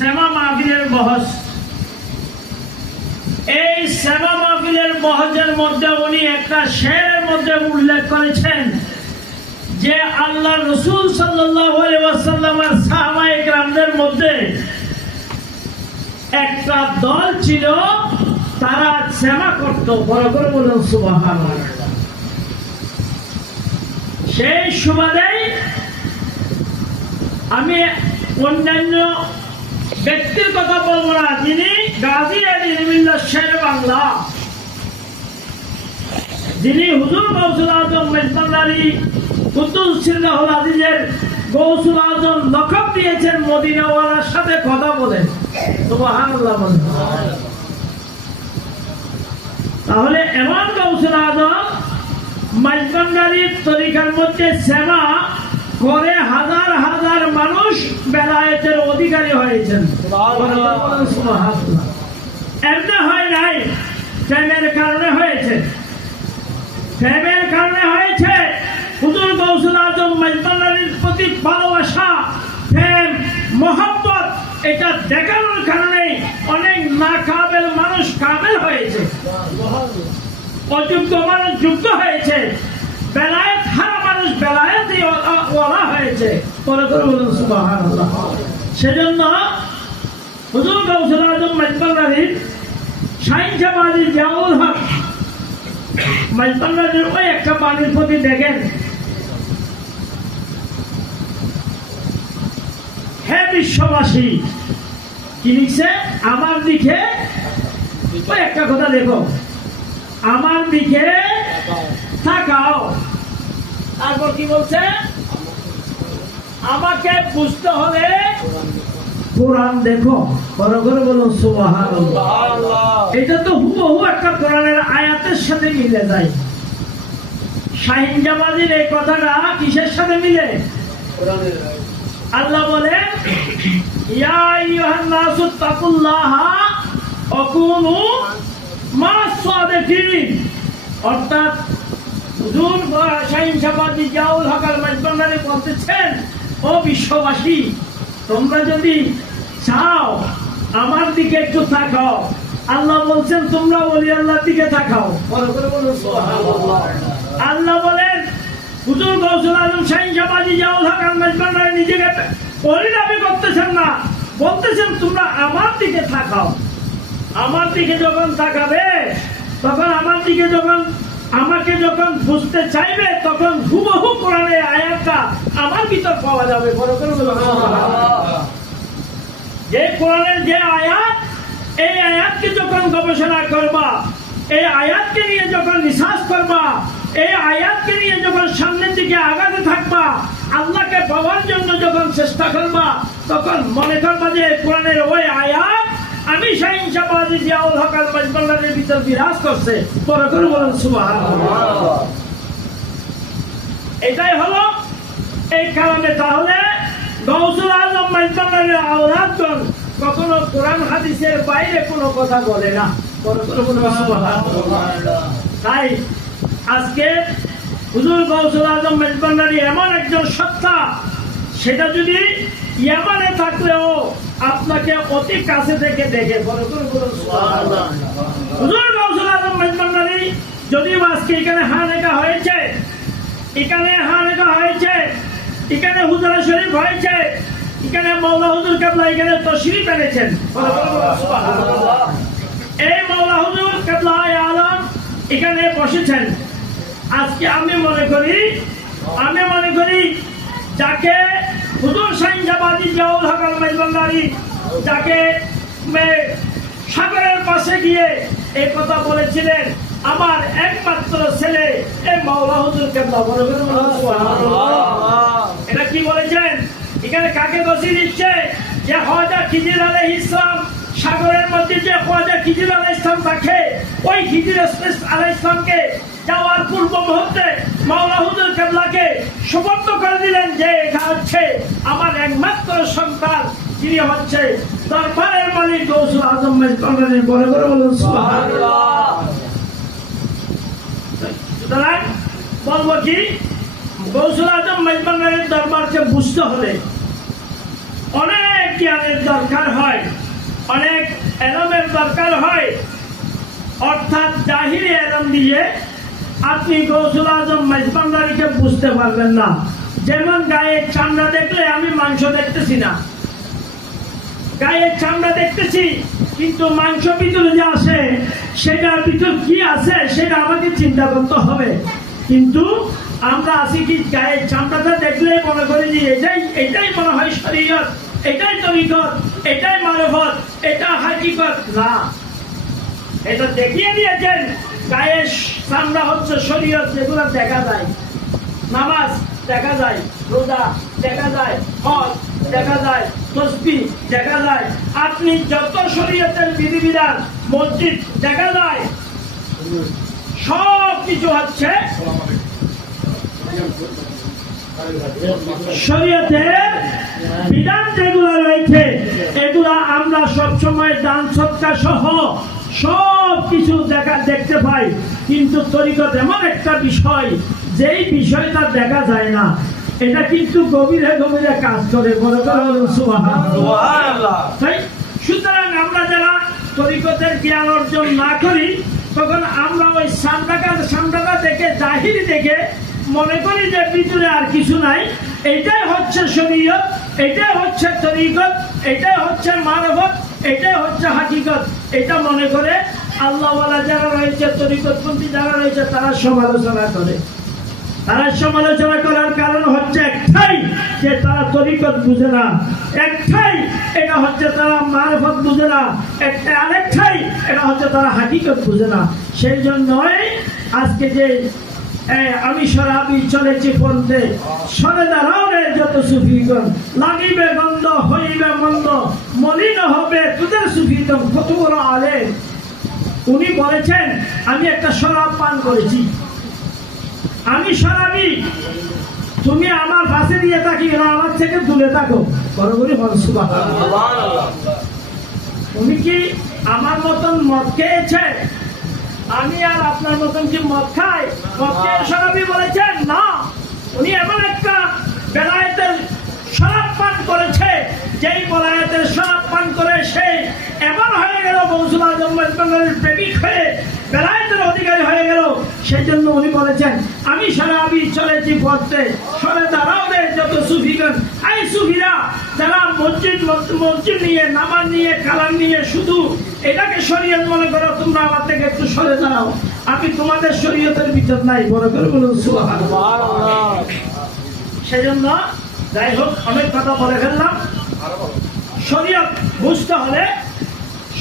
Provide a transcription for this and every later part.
শ্যামা মাহফিলের বহস এই শ্যামা মাহফিলের বহজের মধ্যে উনি একটা শেরের মধ্যে উল্লেখ করেছেন যে আল্লাহ রসুল সাল্লামের সাহাবাহিক রামদের মধ্যে একটা দল ছিল, তারা সেবা করত। বড় করে বলুন সুবাহ সেই সুবাদেই আমি অন্যান্য ব্যক্তির কথা বলব না, যিনি গাজী আলী রবীন্দ্র শের বাংলা। যিনি হুজুর গৌসুল আজম মেজবান্দারি কুদ্দুস সিল্লাহুল আজিজের গৌসুল আজম লকব দিয়েছেন মদিনাওয়ালার সাথে কথা বলেন। তাহলে এমন গৌসুল আজম মাইজবান্দারির তরিকার মধ্যে সেবা করে হাজার হাজার মানুষ বেলায়েতের অধিকারী হয়েছেন। এমনি হয় নাই প্রেমের কারণে হয়েছে। প্রেমের কারণে হয়েছে। হুজুর গৌসুল আজম মেজবানির প্রতি ভালোবাসা প্রেম মোহাম্মত এটা দেখানোর কারণে অনেক না কাবেল মানুষ কাবেল হয়েছে। অযোগ্য মানুষ যুক্ত হয়েছে বেলায়েত হারা মানুষ বেলায়েত ওলা পরে করে বলুন, সুবহানাল্লাহ। সেজন্য হুজুর আজম জাউল হক ওই একটা বাণীর প্রতি দেখেন। হে বিশ্ববাসী, কি লিখছে? আমার দিকে ওই একটা কথা দেখো আমার দিকে তাকাও। তারপর কি বলছে? আমাকে বুঝতে হলে কোরআন দেখো। বড় করে বলুন সুবহানাল্লাহ। এটা তো হুবহু একটা কোরআনের আয়াতের সাথে মিলে যায়। শাহিন জামাজির এই কথাটা কিসের সাথে মিলে? আল্লাহ ইয়া তাকুল্লাহা অকুনু সাদিকিন। অর্থাৎ হুজুর শাহিন জামাজি জাউল হকাল মাজবান্দারে বলতেছেন ও বিশ্ববাসী তোমরা যদি চাও আমার দিকে একটু থাকাও আল্লাহ বলছেন, তোমরা বলি আল্লাহর দিকে থাকাও। আল্লাহ বলেন, হুজুর গৌসুল আজম শাহিন সমাজি জাউল হক আলমাজবান্ডারে নিজেকে পরিণামী করতেছেন না বলতেছেন, তোমরা আমার দিকে থাকাও আমার দিকে যখন তাকাবে, তখন আমার দিকে যখন আমাকে যখন বুঝতে চাইবে, তখন হুবহু কোরআনের আয়াতটা আমার ভিতর পাওয়া যাবে। যে কোরআনের যে আয়াত, এই আয়াতকে যখন গবেষণা করবা, এই আয়াতকে নিয়ে যখন রিসার্চ করবা, এই আয়াতকে নিয়ে যখন সামনের দিকে আগাতে থাকবা, আল্লাহকে পাওয়ার জন্য যখন চেষ্টা করবা, তখন মনে করবা যে কোরআনের ওই আয়াত আমি সহিংসাবাদী জিয়াউল হকাল মজবাল্লাদের ভিতর বিরাজ করছে। পরে করে বলেন এটাই হলো এই কারণে তাহলে গৌসুল কখনো কোরআন হাদিসের বাইরে কোনো কথা বলে না। তাই আজকে হুজুর গৌসুল আজম মেজবান্ডারি এমন একজন সত্তা, সেটা যদি ইয়ামানে থাকলেও আপনাকে অতি কাছে থেকে দেখে আজম আজকে এখানে হানেকা হয়েছে এখানে হানেকা হয়েছে এখানে হুজরা শরীফ হয়েছে এখানে মৌলা হুজুর কাবলা এখানে তশরিফ এনেছেন। এই মৌলা হুজুর কাবলা আলম এখানে বসেছেন। আজকে আমি মনে করি আমি মনে করি যাকে হুজুর সাইনজাবাদী জাউল হকাল মেজবান্দারি যাকে মে- সাগরের পাশে গিয়ে এই কথা বলেছিলেন আমার একমাত্র ছেলে এই মাওলা হুজুর সুবহানাল্লাহ। এটা কি বলেছেন? এখানে কাকে বসিয়ে দিচ্ছে? যে হজা খিজির আলহ ইসলাম সাগরের মধ্যে যে হজা খিজির আলহ ইসলাম থাকে ওই খিজির আলহ ইসলামকে যাওয়ার পূর্ব মুহূর্তে মাওলা হুজুর কেবলাকে সুবর্ণ করে দিলেন যে এটা হচ্ছে আমার একমাত্র সন্তান, যিনি হচ্ছে দরবারের মালিক গৌসুল আজম মেজবানের বলে বলে বলুন সুতরাং বলব কি গৌসুল আজম মেজবানের দরবারকে বুঝতে হলে অনেক জ্ঞানের দরকার হয় হয়। অর্থাৎ জাহিরি এলম দিয়ে আপনি গৌসুল আজম মেজবান্দারিকে বুঝতে পারবেন না। যেমন গায়ের চামড়া দেখলে আমি মাংস দেখতেছি না। গায়ের চামড়া দেখতেছি, কিন্তু মাংস ভিতরে যে আসে, সেটার ভিতর কি আছে, সেটা আমাকে চিন্তা করতে হবে। কিন্তু আমরা আছি কি গায়ের চামড়াটা দেখলে মনে করি যে এটাই এটাই মনে হয় শরীয়ত, এটাই তরিকত, এটাই মারফত, এটা হাকিকত। না। এটা দেখিয়ে দিয়েছেন গায়ের চামড়া হচ্ছে শরীয়ত যেগুলো দেখা যায়। নামাজ দেখা যায়, রোজা দেখা যায়, হজ দেখা যায়, তসবি দেখা যায়। আপনি যত শরীয়তের বিধিবিধান, মসজিদ দেখা যায় সব কিছু হচ্ছে শরীয়তের বিধান যেগুলো রয়েছে, এগুলা আমরা সবসময় দান সৎকার সহ সব কিছু দেখা দেখতে পাই কিন্তু তরিকত এমন একটা বিষয় যেই বিষয়টা দেখা যায় না। এটা কিন্তু গভীরে গভীরে কাজ করে বড় করে তাই সুতরাং আমরা যারা তরিকতের জ্ঞান অর্জন না করি তখন আমরা ওই সামনাকা সামনাকা দেখে জাহিরি দেখে মনে করি যে ভিতরে আর কিছু নাই। এটাই হচ্ছে শরীয়ত, এটাই হচ্ছে তরিকত, এটাই হচ্ছে মানবত, এটাই হচ্ছে হাকিকত। এটা মনে করে আল্লাহওয়ালা যারা রয়েছে, তরিকতপন্থী যারা রয়েছে, তারা সমালোচনা করে। তারা সমালোচনা করার কারণ হচ্ছে একটাই, যে তারা তরিকত বুঝে না। একটাই, এটা হচ্ছে তারা মারফত বুঝে না। একটা আরেকটাই, এটা হচ্ছে তারা হাকিকত বুঝে না। সেই জন্যই আজকে যে আমি সরাবি চলেছি পন্থে সরে দাঁড়াও রে যত সুফিগণ লাগিবে গন্ধ হইবে মন্দ মলিন হবে তোদের সুফিগণ কত বড় আলে। উনি বলেছেন আমি একটা শরাব পান করেছি। আমি সরাবি তুমি আমার পাশে দিয়ে থাকি আমার থেকে দূরে থাকো। বড় করে উনি কি আমার মতন মত খেয়েছে আমি আর আপনার মতন কি মদ খাই? মদ খেয়ে সরাবি বলেছেন? না। উনি এমন একটা বেলায়েতের শরাব পান করেছে যেই বেলায়েতের শরাব পান করে সে এমন হয়ে গেল বৌসুল আজম বেঙ্গলের প্রেমিক হয়ে বেলায়েতের অধিকারী হয়ে গেল। সেই জন্য উনি বলেছেন আমি সারাবি চলেছি পড়তে সরে দাঁড়াও যত সুফিগণ। এই সুফিরা যারা মসজিদ নিয়ে, নামাজ নিয়ে নিয়ে, শুধু এটাকে শরীয়ত মনে করো, তোমরা আমার থেকে একটু সরে আমি তোমাদের শরীয়তের ভিতর নাই বড় করে বলুন সেই জন্য যাই হোক, অনেক কথা বলে ফেললাম। শরীয়ত বুঝতে হলে,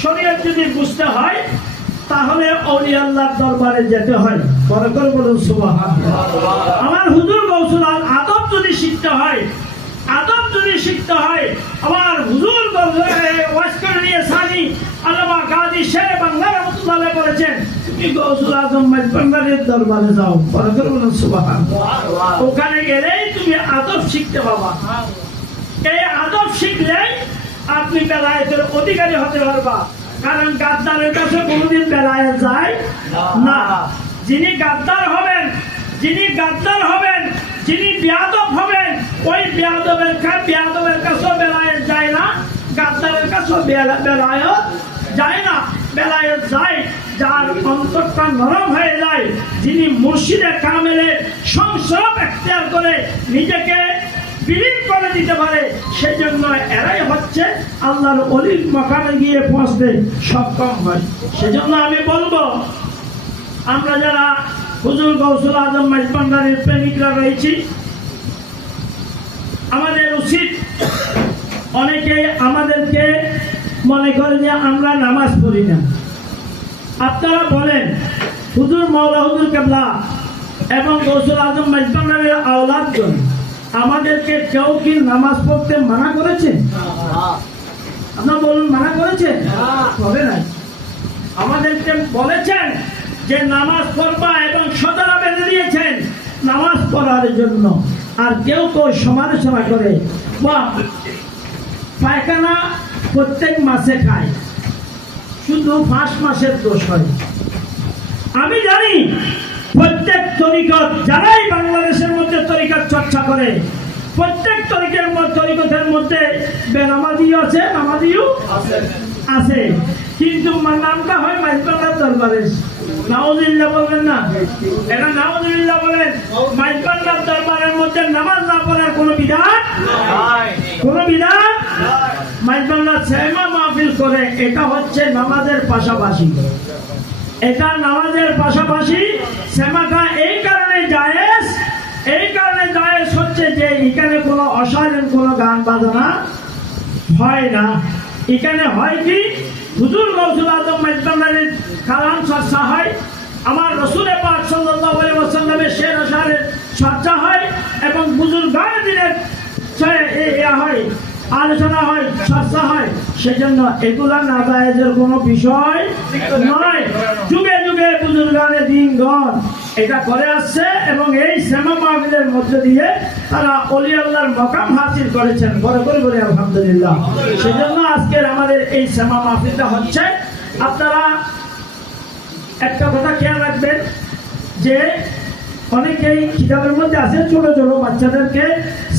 শরীয়ত যদি বুঝতে হয়, তাহলে আল্লাহর দরবারে যেতে হয়। বড় করে বলুন সুবহানাল্লাহ। আমার হুজুর গৌসুল আদব যদি শিখতে হয় আদব যদি শিখতে হয়, আমার হুজুর রহমতুল্লাহ বলেছেন, তুমি আপনি বেলায়েতের অধিকারী হতে পারবা। কারণ গাদ্দারের কাছে কোনোদিন বেলায়েত যায় না। যিনি গাদ্দার হবেন, যিনি গাদ্দার হবেন, যিনি বিয়াদব হবেন ওই বিয়াদবের কা- বিয়াদবের কাছেও বেলায়েত যায় না, গাদ্দারের কাছেও বেলা- বেলায়েত যায় না। বেলায়েত যায়, যার অন্তরটা নরম হয়ে যায়, যিনি মুর্শিদে কামেলে সংসব এখতিয়ার করে নিজেকে বিলীন করে দিতে পারে সেই জন্য এরাই হচ্ছে আল্লাহর অলির মকানে গিয়ে পৌঁছতে সক্ষম হয়। সেজন্য আমি বলব, আমরা যারা হুজুর গৌসুল আজম মাইজবান্ডারের প্রেমিকরা রয়েছি আমাদের উচিত অনেকে আমাদেরকে মনে করে যে আমরা নামাজ পড়ি না। আপনারা বলেন, হুজুর মৌলা হুজুর কেবলা এবং গৌসুল আজম মাইজবান্ডারের আওলাদজন আমাদেরকে কেউ কি নামাজ পড়তে মানা করেছে? আপনার বলুন, মানা করেছে? হবে না। আমাদেরকে বলেছেন যে নামাজ পড়বা এবং সদরা বেঁধে দিয়েছেন নামাজ পড়ার জন্য। আর কেউ কেউ সমালোচনা করে বা পায়খানা প্রত্যেক মাসে খায়, শুধু পাঁচ মাসের দোষ হয়। আমি জানি প্রত্যেক তরিকত যারাই বাংলাদেশের মধ্যে তরিকত চর্চা করে, প্রত্যেক তরিকের তরিকতের মধ্যে বেনামাজিও আছে, নামাজিও আছে। কিন্তু নামটা হয় মাইজবান্ডার দরবারে। নাউজুবিল্লাহ বলবেন না? এটা নাউজুবিল্লাহ বলেন। মাইজবান্ডার দরবারের মধ্যে নামাজ না পড়ার কোনো বিধান? কোনো বিধান? মাইজবান্ডার সেমা মাহফিল করে এটা হচ্ছে নামাজের পাশাপাশি। এটা নামাজের পাশাপাশি সেমাটা এই কারণে জায়েজ এই কারণে জায়েজ হচ্ছে যে এখানে কোনো অশালীন কোনো গান বাজনা হয় না। এখানে হয় কি? হুজুর গৌসুল আজম মেজবান্ডারের কালাম চর্চা হয় আমার শের আশারের চর্চা হয় এবং দিনের হয়, আলোচনা হয় চর্চা হয় এগুলা কোনো বিষয় নয়। যুগে যুগে এটা করে আসছে এবং এই শ্যামা মাহফিলের মধ্য দিয়ে তারা অলি আল্লাহর মকাম হাসিল করেছেন। বড় করে বলে, আলহামদুলিল্লাহ। সেজন্য আজকের আমাদের এই শ্যামা মাহফিলটা হচ্ছে, আপনারা একটা কথা খেয়াল রাখবেন যে অনেকেই কিতাবের মধ্যে আছে ছোট ছোট বাচ্চাদেরকে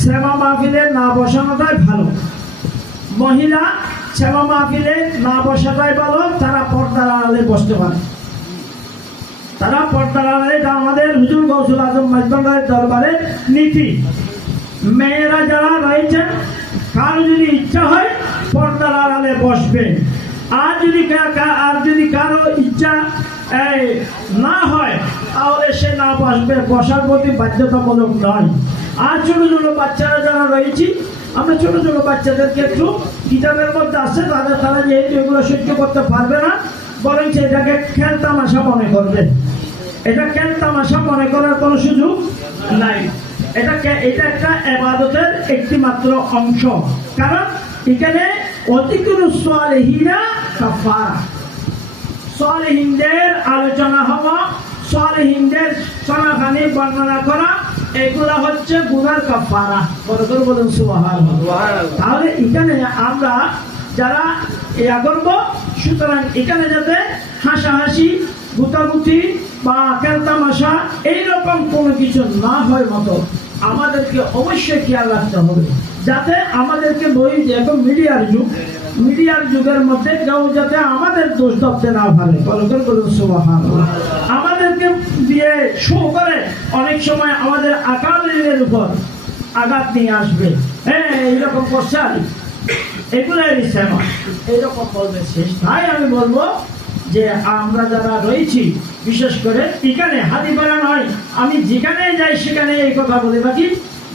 শ্যামা মাহফিলে না বসানোটাই ভালো। মহিলা শ্যামা মাহফিলে না বসাটাই ভালো, তারা পর্দার আড়ালে বসতে পারে। তারা পর্দার আড়ালে এটা আমাদের হুজুর গৌসুল আজম মাজবান্ডারের দরবারের নীতি। মেয়েরা যারা রয়েছেন কারও যদি ইচ্ছা হয় পর্দার আড়ালে বসবে। আর যদি আর যদি কারও ইচ্ছা এই, না হয় তাহলে সে না বসবে বসার প্রতি বাধ্যতামূলক নয়। আর ছোট ছোটো বাচ্চারা যারা রয়েছে আমরা ছোট ছোট বাচ্চাদেরকে একটু কিতাবের মধ্যে আসছে তাদের তারা যেহেতু এগুলো সহ্য করতে পারবে না বরং এটাকে খেল তামাশা মনে করবে। এটা খেল তামাশা মনে করার কোনো সুযোগ নাই। এটাকে এটা একটা এবাদতের একটি মাত্র অংশ। কারণ এখানে অতিকুর সোয়ালহীনা কাফারা। সোয়ালহীনদের আলোচনা হওয়া সোয়ালহীনদের সনাখানি বর্ণনা করা এগুলা হচ্ছে গুনার কাফারা বড় করে বলুন তাহলে এখানে আমরা যারা ইয়া করব সুতরাং এখানে যাতে হাসাহাসি গুতাগুতি বা কেলতামাশা এইরকম কোনো কিছু না হয় মতো আমাদেরকে অবশ্যই খেয়াল রাখতে হবে। যাতে আমাদেরকে বই এখন মিডিয়ার যুগ, মিডিয়ার যুগের মধ্যে কেউ যাতে আমাদের দোষ ধরতে না পারে। বলুন সুবাহান আমাদেরকে দিয়ে শো করে অনেক সময় আমাদের আকালের উপর আঘাত নিয়ে আসবে। হ্যাঁ এইরকম করছে এগুলাই শ্যামা এইরকম বলবে শেষ। তাই আমি বলব যে আমরা যারা রয়েছি, বিশেষ করে এখানে হাতিপাড়া নয়, আমি যেখানে যাই সেখানে এই কথা বলে থাকি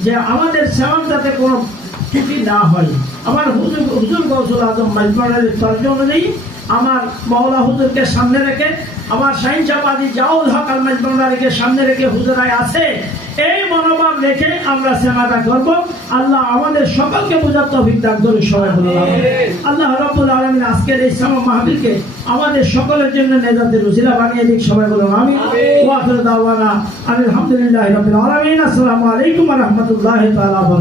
যে আমাদের সেবন যাতে কোনো ত্রুটি না হয়। আমার হুজুর হুজুর গৌসুল আজম মাইপাড়ের তর্জ অনুযায়ী আমার মহলা হুজুরকে সামনে রেখে আমার সাইনসাবাদী জাউল হক আল সামনে রেখে হুজুরাই আছে। এই মনোভাব রেখে আমরা সেমাটা করব। আল্লাহ আমাদের সকলকে বোঝার তৌফিক দান করে সবাই বলে আল্লাহ রাব্বুল আলামিন আজকের এই সামা মাহফিলকে আমাদের সকলের জন্য নেজাতের উসিলা বানিয়ে দিক সবাই বলুন আমি দাওয়ানা আলহামদুলিল্লাহি রাব্বিল আলামিন। আসসালামু আলাইকুম রাহমাতুল্লাহি তাআলা ওয়া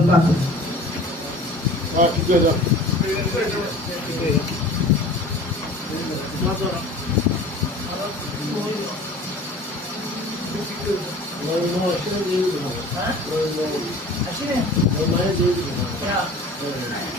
我我现在就什么？啊？我我啊，现在我买点什么？对。嗯。